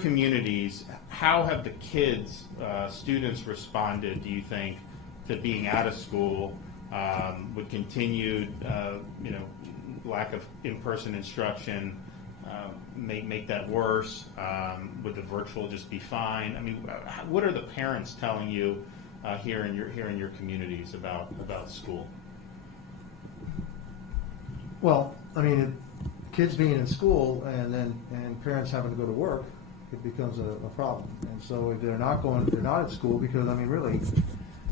communities, how have the kids, students responded, do you think, to being out of school, with continued, lack of in-person instruction, make that worse? Would the virtual just be fine? I mean, what are the parents telling you here in your communities about school? Well, I mean, kids being in school and parents having to go to work, it becomes a problem. And so if they're not at school, because I mean, really,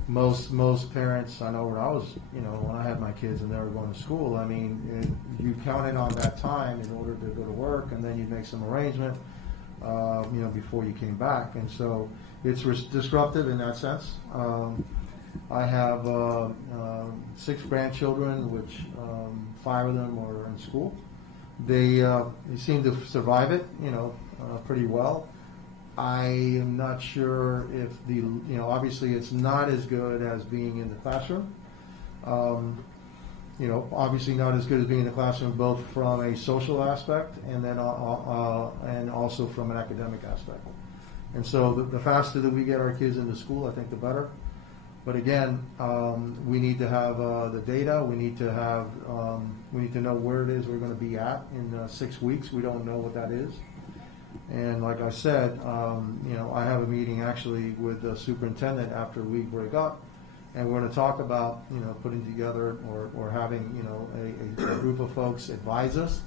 most parents, I know when I was, when I had my kids and they were going to school, I mean, you counted on that time in order to go to work, and then you make some arrangement, before you came back. And so it's disruptive in that sense. I have 6 grandchildren, which 5 of them are in school. They seem to survive it, pretty well. I am not sure if obviously it's not as good as being in the classroom. Obviously not as good as being in the classroom, both from a social aspect and then and also from an academic aspect. And so the faster that we get our kids into school, I think the better. But again, we need to have the data. We need to know where it is we're going to be at in 6 weeks. We don't know what that is. And like I said, I have a meeting actually with the superintendent after we break up, and we're going to talk about putting together or having a group of folks advise us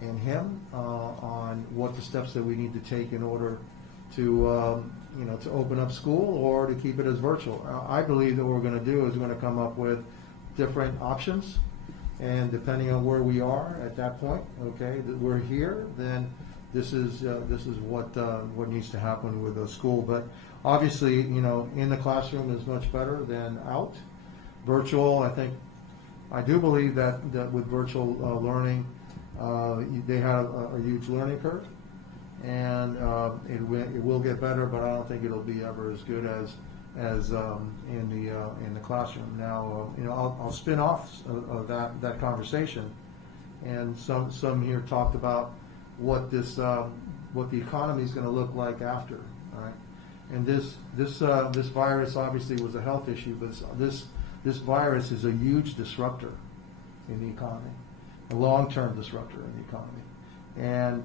and him on what the steps that we need to take in order to to open up school or to keep it as virtual. I believe that what we're going to do is we're going to come up with different options, and depending on where we are at that point, okay, that we're here, then this is what needs to happen with the school. But obviously, in the classroom is much better than out. Virtual, I do believe that with virtual learning, they have a huge learning curve. And it will get better, but I don't think it'll be ever as good as in the classroom. Now, I'll spin off of that conversation, and some here talked about what the economy is going to look like after. All right, and this virus obviously was a health issue, but this virus is a huge disruptor in the economy, a long-term disruptor in the economy. And,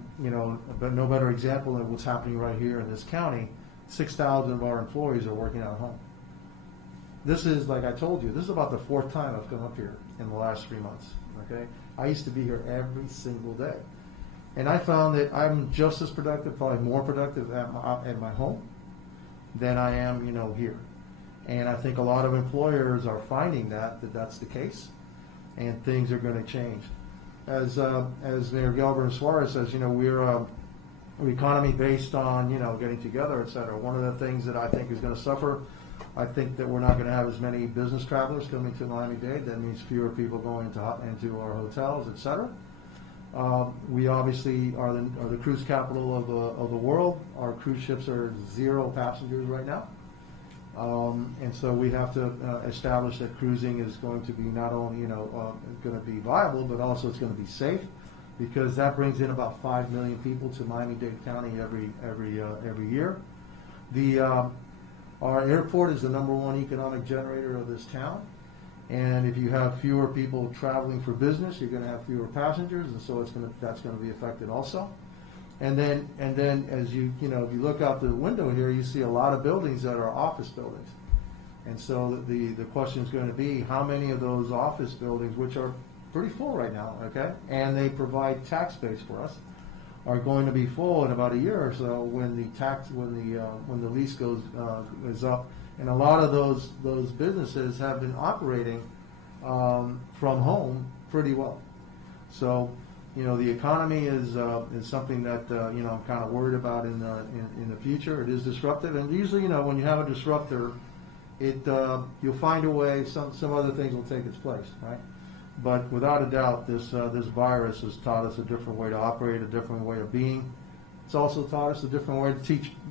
but no better example than what's happening right here in this county. 6,000 of our employees are working at home. This is, like I told you, this is about the 4th time I've come up here in the last 3 months, okay? I used to be here every single day. And I found that I'm just as productive, probably more productive at my home than I am, here. And I think a lot of employers are finding that's the case, and things are going to change. As Mayor Galvin Suarez says, we're an economy based on getting together, et cetera. One of the things that I think is going to suffer, I think that we're not going to have as many business travelers coming to Miami-Dade. That means fewer people going into our hotels, et cetera. We obviously are the cruise capital of the world. Our cruise ships are 0 passengers right now. And so we have to establish that cruising is going to be not only going to be viable, but also it's going to be safe, because that brings in about 5 million people to Miami-Dade County every year. Our airport is the #1 economic generator of this town, and if you have fewer people traveling for business, you're going to have fewer passengers, and so that's going to be affected also. And then as if you look out the window here, you see a lot of buildings that are office buildings. And so the question is going to be, how many of those office buildings, which are pretty full right now, okay, and they provide tax base for us, are going to be full in about a year or so when the lease is up. And a lot of those businesses have been operating from home pretty well. So the economy is something that I'm kind of worried about in the future. It is disruptive, and usually when you have a disruptor, you'll find a way. Some other things will take its place, right? But without a doubt, this virus has taught us a different way to operate, a different way of being. It's also taught us a different way to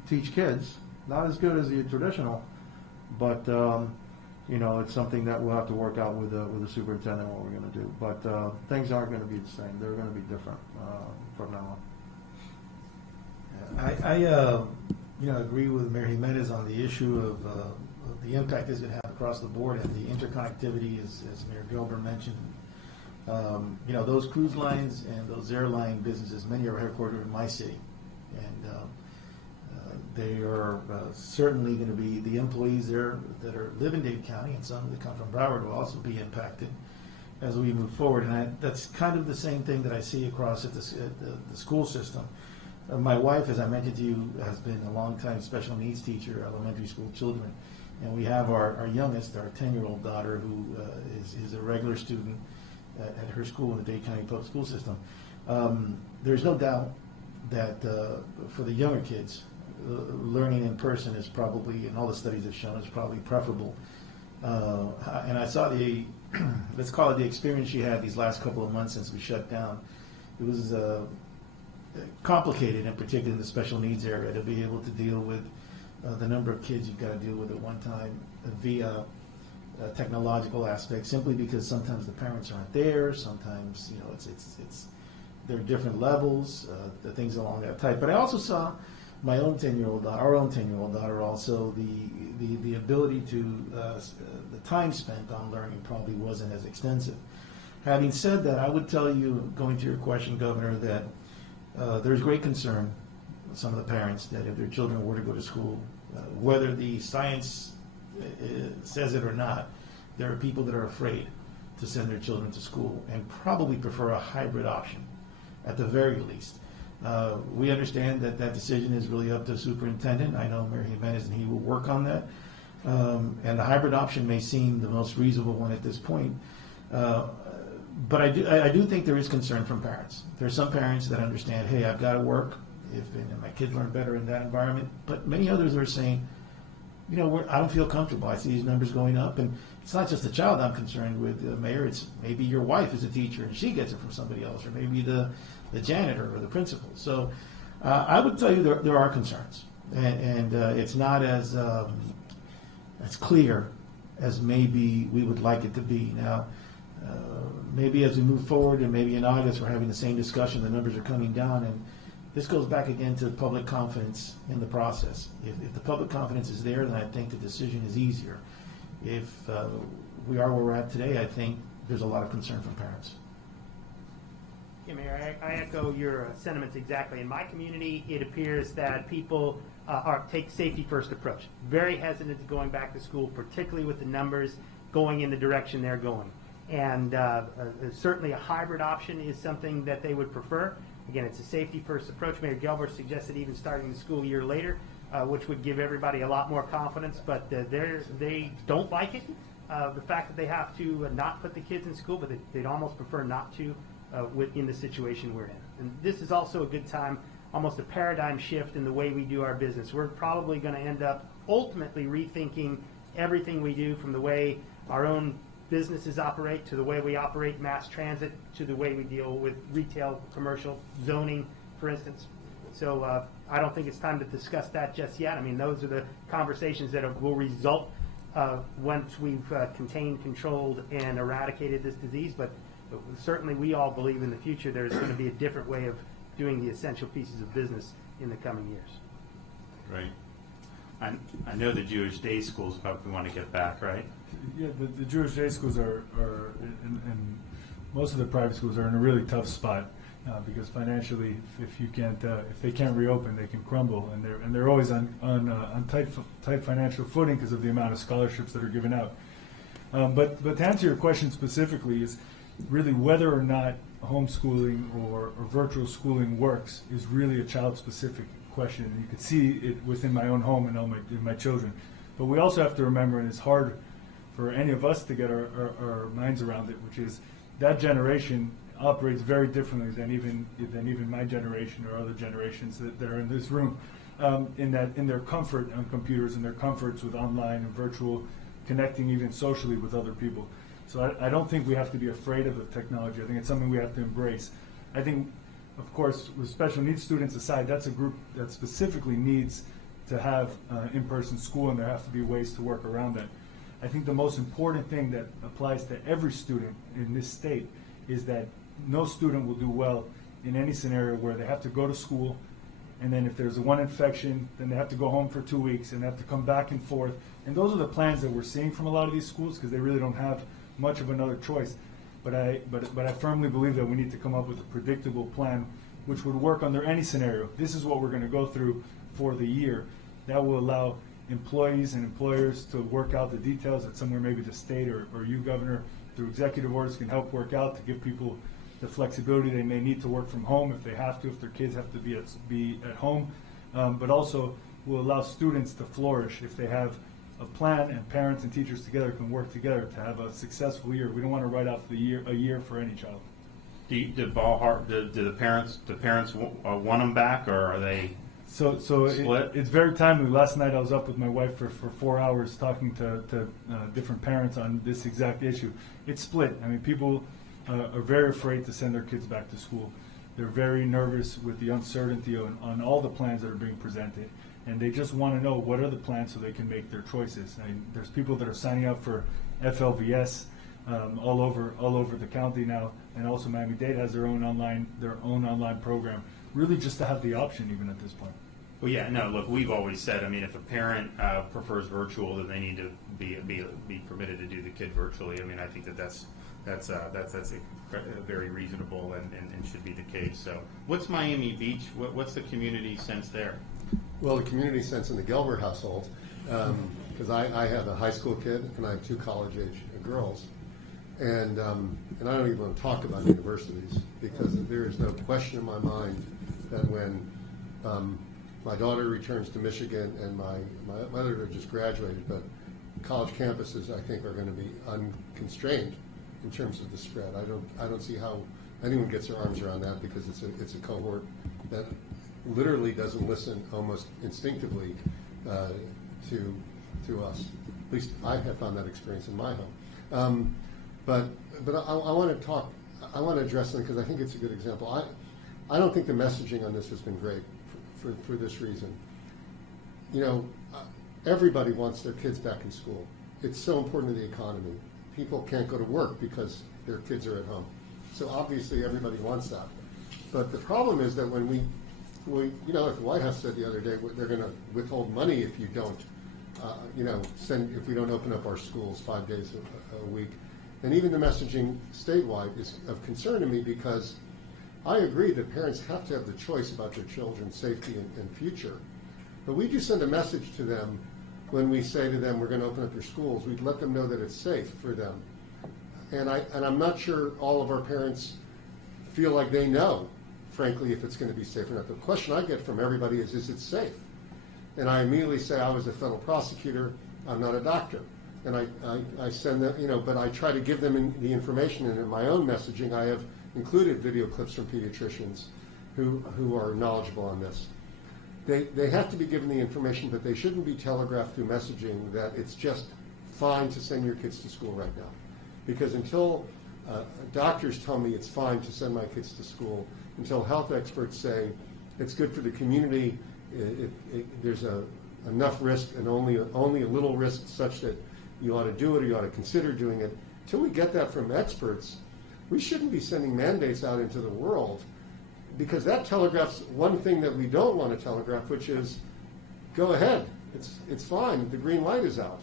teach kids. Not as good as the traditional, but it's something that we'll have to work out with the superintendent what we're going to do. But things aren't going to be the same. They're going to be different from now on. I agree with Mayor Jimenez on the issue of the impact it's going to have across the board and the interconnectivity, as Mayor Gilbert mentioned. Those cruise lines and those airline businesses, many are headquartered in my city, and they are certainly going to be, the employees there that live in Dade County, and some that come from Broward will also be impacted as we move forward. And that's kind of the same thing that I see across at the school system. My wife, as I mentioned to you, has been a longtime special needs teacher, elementary school children. And we have our youngest, our 10-year-old daughter, who is a regular student at her school in the Dade County Public School System. There's no doubt that for the younger kids, learning in person is probably, and all the studies have shown, is probably preferable. And I saw the, let's call it the experience she had these last couple of months since we shut down. It was complicated, in particular in the special needs area, to be able to deal with the number of kids you've got to deal with at one time via technological aspects, simply because sometimes the parents aren't there, sometimes it's there are different levels, the things along that type. But I also saw my own 10-year-old, our own 10-year-old daughter, also the ability to the time spent on learning probably wasn't as extensive. Having said that, I would tell you, going to your question, Governor, that there's great concern with some of the parents that if their children were to go to school, whether the science says it or not, there are people that are afraid to send their children to school and probably prefer a hybrid option at the very least. We understand that decision is really up to the superintendent. I know Mayor Jimenez, and he will work on that. And the hybrid option may seem the most reasonable one at this point. But I do think there is concern from parents. There's some parents that understand, hey, I've got to work and my kids learn better in that environment. But many others are saying, I don't feel comfortable. I see these numbers going up. And it's not just the child I'm concerned with, Mayor. It's maybe your wife is a teacher and she gets it from somebody else, or maybe the janitor or the principal. So I would tell you there are concerns. And it's not as clear as maybe we would like it to be. Now, maybe as we move forward, and maybe in August we're having the same discussion, the numbers are coming down, and this goes back again to public confidence in the process. If the public confidence is there, then I think the decision is easier. If we are where we're at today, I think there's a lot of concern from parents. Yeah, Mayor, I echo your sentiments exactly. In my community, it appears that people take safety first approach. Very hesitant to going back to school, particularly with the numbers going in the direction they're going. And certainly a hybrid option is something that they would prefer. Again, it's a safety first approach. Mayor Gelber suggested even starting the school year later, which would give everybody a lot more confidence, but they don't like it. The fact that they have to not put the kids in school, but they'd almost prefer not to in the situation we're in. And this is also a good time, almost a paradigm shift in the way we do our business. We're probably going to end up ultimately rethinking everything we do, from the way our own businesses operate, to the way we operate mass transit, to the way we deal with retail, commercial, zoning, for instance. So I don't think it's time to discuss that just yet. I mean, those are the conversations that will result once we've contained, controlled, and eradicated this disease. But certainly we all believe in the future there's going to be a different way of doing the essential pieces of business in the coming years. Right. I know the Jewish day schools probably want to get back, right? Yeah, the Jewish day schools are and most of the private schools are in a really tough spot because financially, if they can't reopen, they can crumble, and they're always on tight financial footing because of the amount of scholarships that are given out. But to answer your question specifically, is really whether or not homeschooling or virtual schooling works is really a child-specific question, and you can see it within my own home and all my children. But we also have to remember, and it's hard for any of us to get our minds around it, which is that generation operates very differently than even my generation or other generations that are in this room, in their comfort on computers and their comforts with online and virtual connecting even socially with other people. So I don't think we have to be afraid of the technology. I think it's something we have to embrace. I think, of course, with special needs students aside, that's a group that specifically needs to have in-person school, and there have to be ways to work around that. I think the most important thing that applies to every student in this state is that no student will do well in any scenario where they have to go to school and then if there's one infection, then they have to go home for 2 weeks and they have to come back and forth. And those are the plans that we're seeing from a lot of these schools because they really don't have much of another choice. But I firmly believe that we need to come up with a predictable plan which would work under any scenario. This is what we're going to go through for the year. That will allow employees and employers to work out the details that somewhere maybe the state or you, Governor, through executive orders can help work out to give people the flexibility they may need to work from home if they have to, if their kids have to be at home, but also will allow students to flourish if they have a plan and parents and teachers together can work together to have a successful year. We don't want to write off a year for any child. Do the parents want them back, or are they split? It's very timely. Last night I was up with my wife for 4 hours talking to different parents on this exact issue. It's split. I mean, people are very afraid to send their kids back to school. They're very nervous with the uncertainty on all the plans that are being presented, and they just want to know what are the plans so they can make their choices. I mean, there's people that are signing up for FLVS all over the county now, and also Miami-Dade has their own online program, really just to have the option even at this point. Well, yeah, no, look, we've always said, I mean, if a parent prefers virtual, then they need to be permitted to do the kid virtually. I mean, I think that's very reasonable and should be the case. So what's Miami Beach, what's the community sense there? Well, the community sense in the Gelber household, because I have a high school kid and I have 2 college-age girls, and I don't even want to talk about universities because there is no question in my mind that when my daughter returns to Michigan and my mother just graduated, but college campuses I think are going to be unconstrained in terms of the spread. I don't see how anyone gets their arms around that because it's a cohort that literally doesn't listen almost instinctively to us. At least I have found that experience in my home. But I want to talk. I want to address them because I think it's a good example. I don't think the messaging on this has been great for this reason. You know, everybody wants their kids back in school. It's so important to the economy. People can't go to work because their kids are at home. So obviously everybody wants that. But the problem is that when we you know, like the White House said the other day, they're going to withhold money if you don't, if we don't open up our schools 5 days a week. And even the messaging statewide is of concern to me because I agree that parents have to have the choice about their children's safety and future. But we do send a message to them when we say to them, we're going to open up your schools. We'd let them know that it's safe for them. And I'm not sure all of our parents feel like they know, frankly, if it's going to be safe or not. The question I get from everybody is it safe? And I immediately say, I was a federal prosecutor, I'm not a doctor. And I send them, but I try to give them the information, and in my own messaging, I have included video clips from pediatricians who are knowledgeable on this. They have to be given the information, but they shouldn't be telegraphed through messaging that it's just fine to send your kids to school right now. Because until doctors tell me it's fine to send my kids to school, until health experts say it's good for the community, there's enough risk and only a little risk such that you ought to do it or you ought to consider doing it. Until we get that from experts, we shouldn't be sending mandates out into the world because that telegraphs one thing that we don't want to telegraph, which is go ahead, it's fine, the green light is out.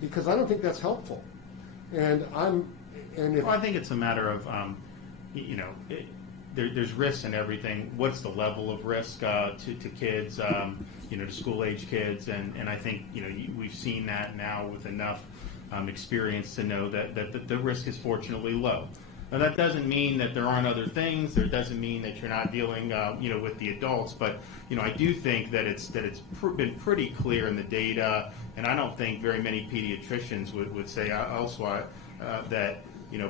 Because I don't think that's helpful. I think it's a matter of, there's risks in everything. What's the level of risk to kids, to school-age kids, and I think we've seen that now with enough experience to know that the risk is fortunately low. Now that doesn't mean that there aren't other things. There doesn't mean that you're not dealing, with the adults. But I do think that it's been pretty clear in the data, and I don't think very many pediatricians would say also that.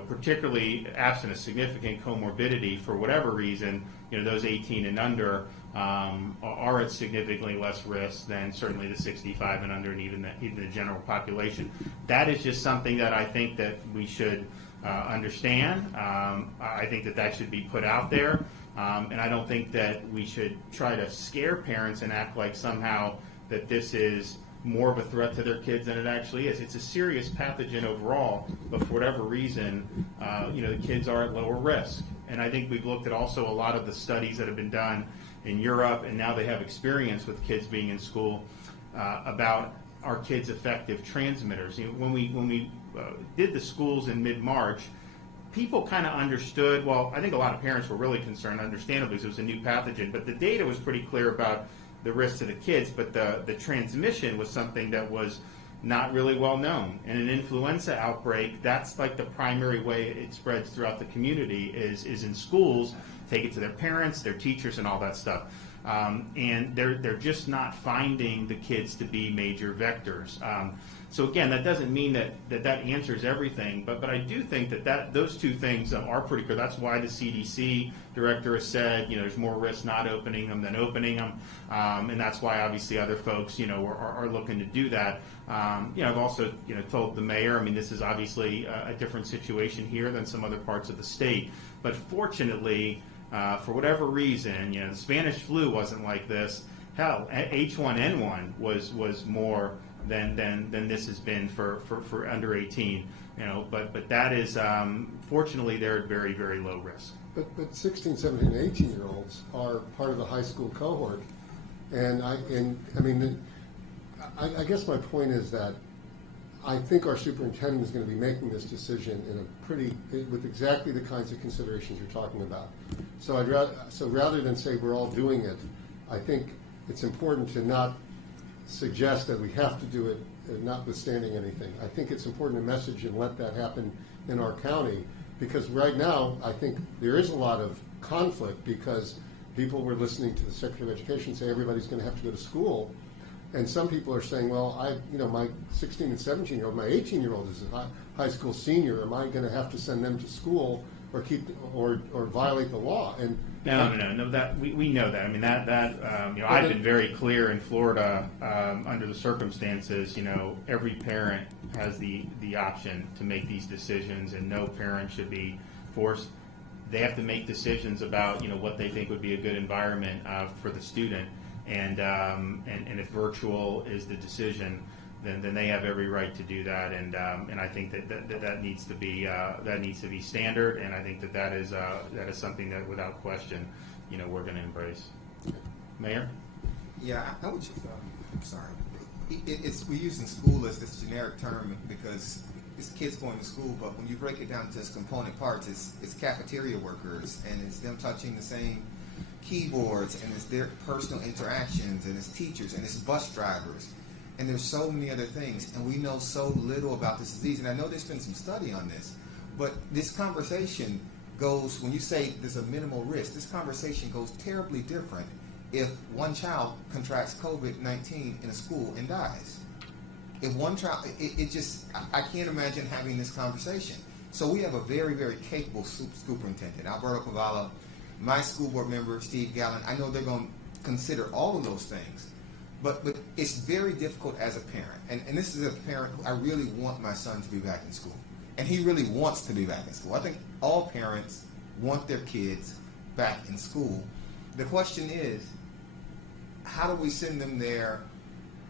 Particularly absent a significant comorbidity for whatever reason, those 18 and under are at significantly less risk than certainly the 65 and under and even the general population. That is just something that I think that we should understand. I think that should be put out there. And I don't think that we should try to scare parents and act like somehow that this is more of a threat to their kids than it actually is. It's a serious pathogen overall, but for whatever reason, the kids are at lower risk. And I think we've looked at also a lot of the studies that have been done in Europe, and now they have experience with kids being in school about are kids effective transmitters. You know, when we did the schools in mid-March, people kind of understood, well, I think a lot of parents were really concerned, understandably, because it was a new pathogen, but the data was pretty clear about the risk to the kids, but the transmission was something that was not really well known. And an influenza outbreak, that's like the primary way it spreads throughout the community is in schools, take it to their parents, their teachers, and all that stuff. And they're just not finding the kids to be major vectors. So again, that doesn't mean that answers everything, but I do think that those two things are pretty clear. That's why the CDC director has said, there's more risk not opening them than opening them, and that's why obviously other folks, are looking to do that. I've also, told the mayor, this is obviously a different situation here than some other parts of the state, but fortunately, for whatever reason, the Spanish flu wasn't like this. Hell, H1N1 was more than this has been for under 18. But that is fortunately they're at very, very low risk. But 16, 17, and 18-year-olds are part of the high school cohort, and I guess my point is that I think our superintendent is going to be making this decision with exactly the kinds of considerations you're talking about. So rather than say we're all doing it, I think it's important to not suggest that we have to do it notwithstanding anything. I think it's important to message and let that happen in our county, because right now I think there is a lot of conflict because people were listening to the Secretary of Education say everybody's going to have to go to school. And some people are saying, well, my 16 and 17-year-old, my 18-year-old is a high school senior. Am I going to have to send them to school or violate the law? And no. That we know that. I've been very clear in Florida under the circumstances. Every parent has the option to make these decisions, and no parent should be forced. They have to make decisions about what they think would be a good environment for the student. And if virtual is the decision, then they have every right to do that. And I think that needs to be standard. And I think that is something that without question, we're going to embrace. Mayor? Yeah, I would. I'm sorry. We're using school as this generic term because it's kids going to school. But when you break it down to its component parts, it's cafeteria workers, and it's them touching the same keyboards, and it's their personal interactions, and it's teachers, and it's bus drivers, and there's so many other things, and we know so little about this disease. And I know there's been some study on this, but this conversation goes, when you say there's a minimal risk, this conversation goes terribly different if one child contracts COVID-19 in a school and dies. If one child, I can't imagine having this conversation. So we have a very, very capable superintendent, Alberto Cavallo, my school board member, Steve Gallen. I know they're going to consider all of those things, but it's very difficult as a parent. And this is a parent who I really want my son to be back in school. And he really wants to be back in school. I think all parents want their kids back in school. The question is, how do we send them there?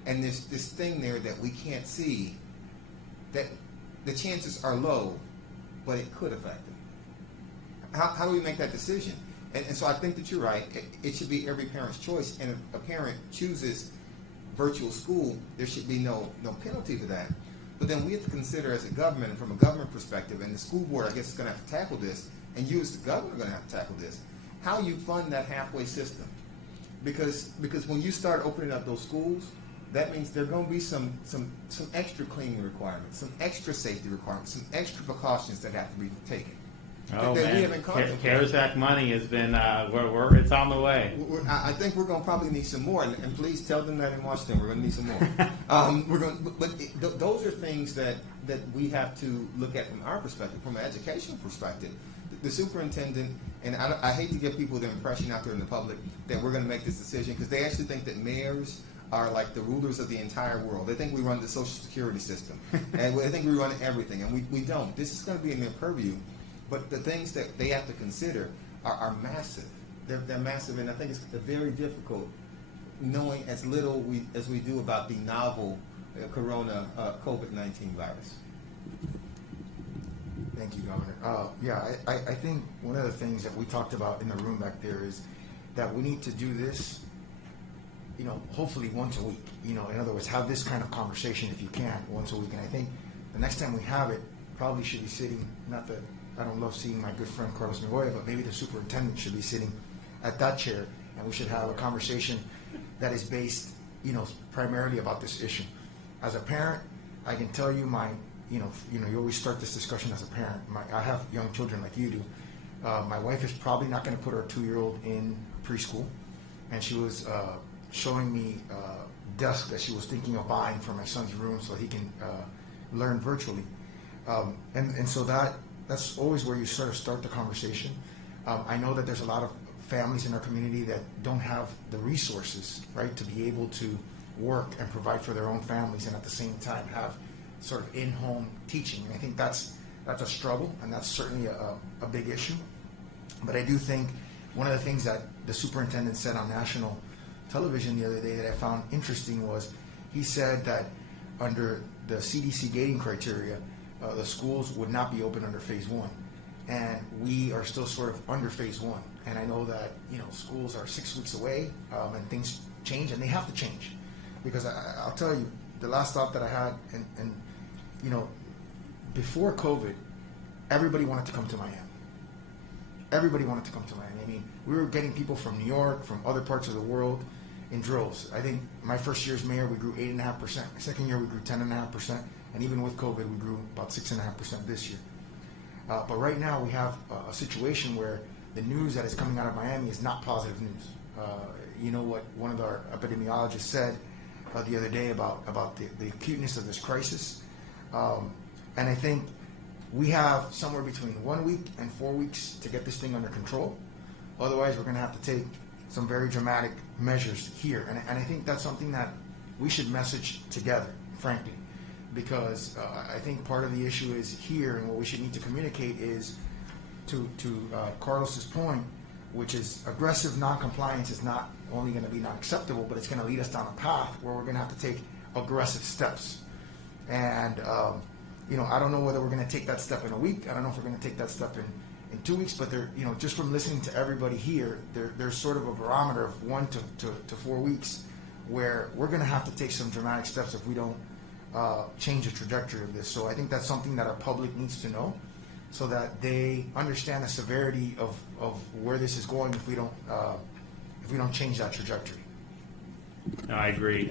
And there's this thing there that we can't see, that the chances are low, but it could affect them. How do we make that decision? And so I think that you're right. It should be every parent's choice. And if a parent chooses virtual school, there should be no penalty for that. But then we have to consider as a government, and from a government perspective, and the school board, I guess, is going to have to tackle this, and you as the governor are going to have to tackle this, how you fund that halfway system. Because when you start opening up those schools, that means there are going to be some extra cleaning requirements, some extra safety requirements, some extra precautions that have to be taken. Oh man, CARES Act money has been, it's on the way. I think we're going to probably need some more, and please tell them that in Washington we're going to need some more. Those are things that we have to look at from our perspective, from an educational perspective. The superintendent, and I hate to give people the impression out there in the public that we're going to make this decision, because they actually think that mayors are like the rulers of the entire world. They think we run the Social Security system, and they think we run everything, and we don't. This is going to be in their purview. But the things that they have to consider are massive. They're massive, and I think it's very difficult knowing as little as we do about the novel corona COVID-19 virus. Thank you, Governor. I think one of the things that we talked about in the room back there is that we need to do this, hopefully once a week. In other words, have this kind of conversation if you can once a week. And I think the next time we have it, probably should be sitting, not that I don't love seeing my good friend Carlos Migoya, but maybe the superintendent should be sitting at that chair, and we should have a conversation that is based, primarily about this issue. As a parent, I can tell you you always start this discussion as a parent. I have young children like you do. My wife is probably not going to put her 2-year-old in preschool, and she was showing me a desk that she was thinking of buying for my son's room so he can learn virtually. And so that's always where you sort of start the conversation. I know that there's a lot of families in our community that don't have the resources, right, to be able to work and provide for their own families and at the same time have sort of in-home teaching. And I think that's a struggle, and that's certainly a big issue. But I do think one of the things that the superintendent said on national television the other day that I found interesting was he said that under the CDC gating criteria, the schools would not be open under phase 1. And we are still sort of under phase 1. And I know that, schools are 6 weeks away, and things change, and they have to change. Because I'll tell you, the last thought that I had, and before COVID, everybody wanted to come to Miami. Everybody wanted to come to Miami. I mean, we were getting people from New York, from other parts of the world in droves. I think my first year as mayor, we grew 8.5%. My second year, we grew 10.5%. And even with COVID, we grew about 6.5% this year. But right now, we have a situation where the news that is coming out of Miami is not positive news. You know what one of our epidemiologists said the other day about the acuteness of this crisis. And I think we have somewhere between 1 week and 4 weeks to get this thing under control. Otherwise, we're going to have to take some very dramatic measures here. And I think that's something that we should message together, frankly, because I think part of the issue is here, and what we should need to communicate is to Carlos's point, which is aggressive noncompliance is not only going to be not acceptable, but it's going to lead us down a path where we're going to have to take aggressive steps. And I don't know whether we're going to take that step in a week. I don't know if we're going to take that step in 2 weeks. But just from listening to everybody here, there's sort of a barometer of 1 to 4 weeks where we're going to have to take some dramatic steps if we don't change the trajectory of this. So I think that's something that our public needs to know, so that they understand the severity of where this is going if we don't change that trajectory. No, I agree.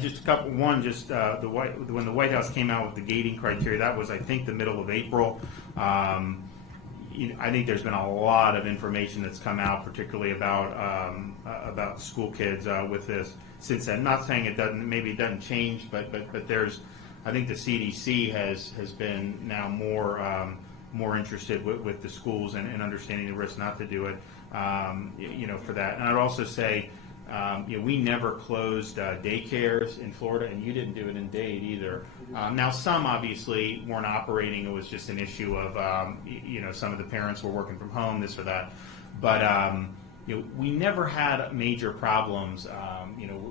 Just a couple. One, just when the White House came out with the gating criteria, that was, I think, the middle of April. I think there's been a lot of information that's come out, particularly about school kids with this since then. Not saying it doesn't change, but there's, I think the CDC has been now more interested with the schools and understanding the risk not to do it, for that. And I'd also say, we never closed daycares in Florida, and you didn't do it in Dade either. Now, some obviously weren't operating. It was just an issue of, some of the parents were working from home, this or that. But, we never had major problems,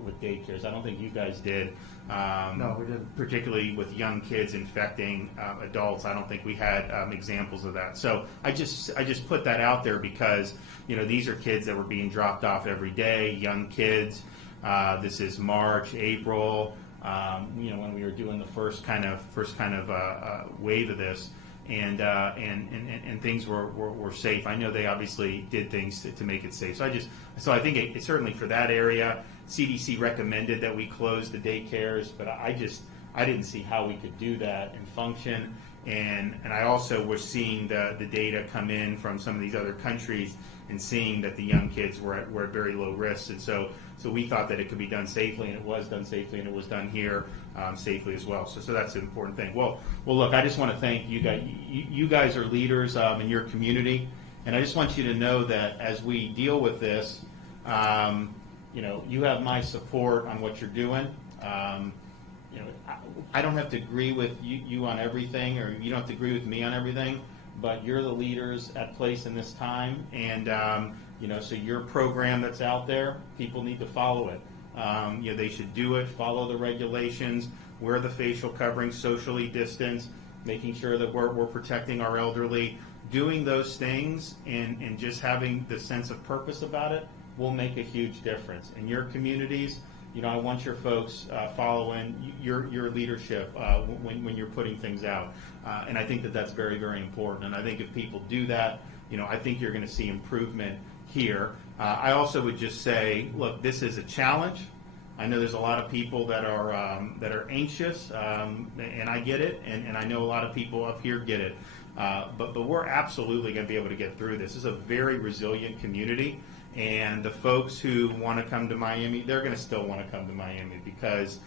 with daycares. I don't think you guys did. No, we didn't. Particularly with young kids infecting adults. I don't think we had examples of that. So I just put that out there because, these are kids that were being dropped off every day, young kids. This is March, April, when we were doing the first kind of wave of this. And things were safe. I know they obviously did things to make it safe. So I think it certainly for that area, CDC recommended that we close the daycares, but I didn't see how we could do that and function. And I also was seeing the data come in from some of these other countries and seeing that the young kids were at very low risk. And so we thought that it could be done safely, and it was done safely, and it was done here safely as well. So that's an important thing. Well, look, I just want to thank you guys. You guys are leaders in your community, and I just want you to know that as we deal with this, you have my support on what you're doing. I don't have to agree with you on everything, or you don't have to agree with me on everything, but you're the leaders at place in this time, and so your program that's out there, people need to follow it. They should do it, follow the regulations, wear the facial covering, socially distance, making sure that we're protecting our elderly. Doing those things and just having the sense of purpose about it, will make a huge difference. In your communities, you know, I want your folks following your leadership when you're putting things out. And I think that that's very, very important. And I think if people do that, you know, I think you're going to see improvement here. I also would just say, look, this is a challenge. I know there's a lot of people that are anxious, and I get it, and I know a lot of people up here get it. But we're absolutely going to be able to get through this. This is a very resilient community, and the folks who want to come to Miami, they're going to still want to come to Miami because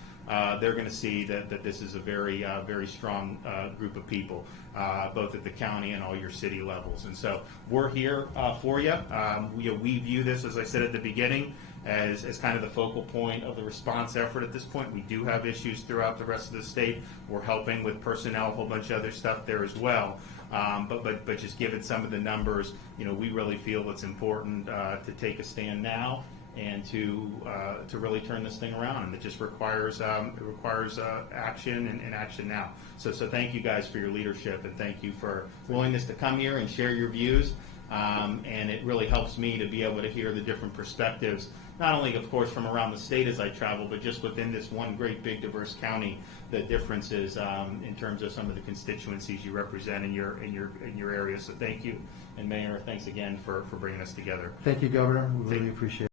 they're going to see that this is a very, very strong group of people, both at the county and all your city levels. And so we're here for you. We view this, as I said at the beginning, as kind of the focal point of the response effort at this point. We do have issues throughout the rest of the state. We're helping with personnel, a whole bunch of other stuff there as well. But just given some of the numbers, you know, we really feel it's important to take a stand now and to really turn this thing around. And it just requires action and action now. So thank you guys for your leadership, and thank you for willingness to come here and share your views. And it really helps me to be able to hear the different perspectives, not only, of course, from around the state as I travel, but just within this one great, big, diverse county, the differences in terms of some of the constituencies you represent in your area. So thank you, and Mayor, thanks again for bringing us together. Thank you, Governor. We really appreciate it.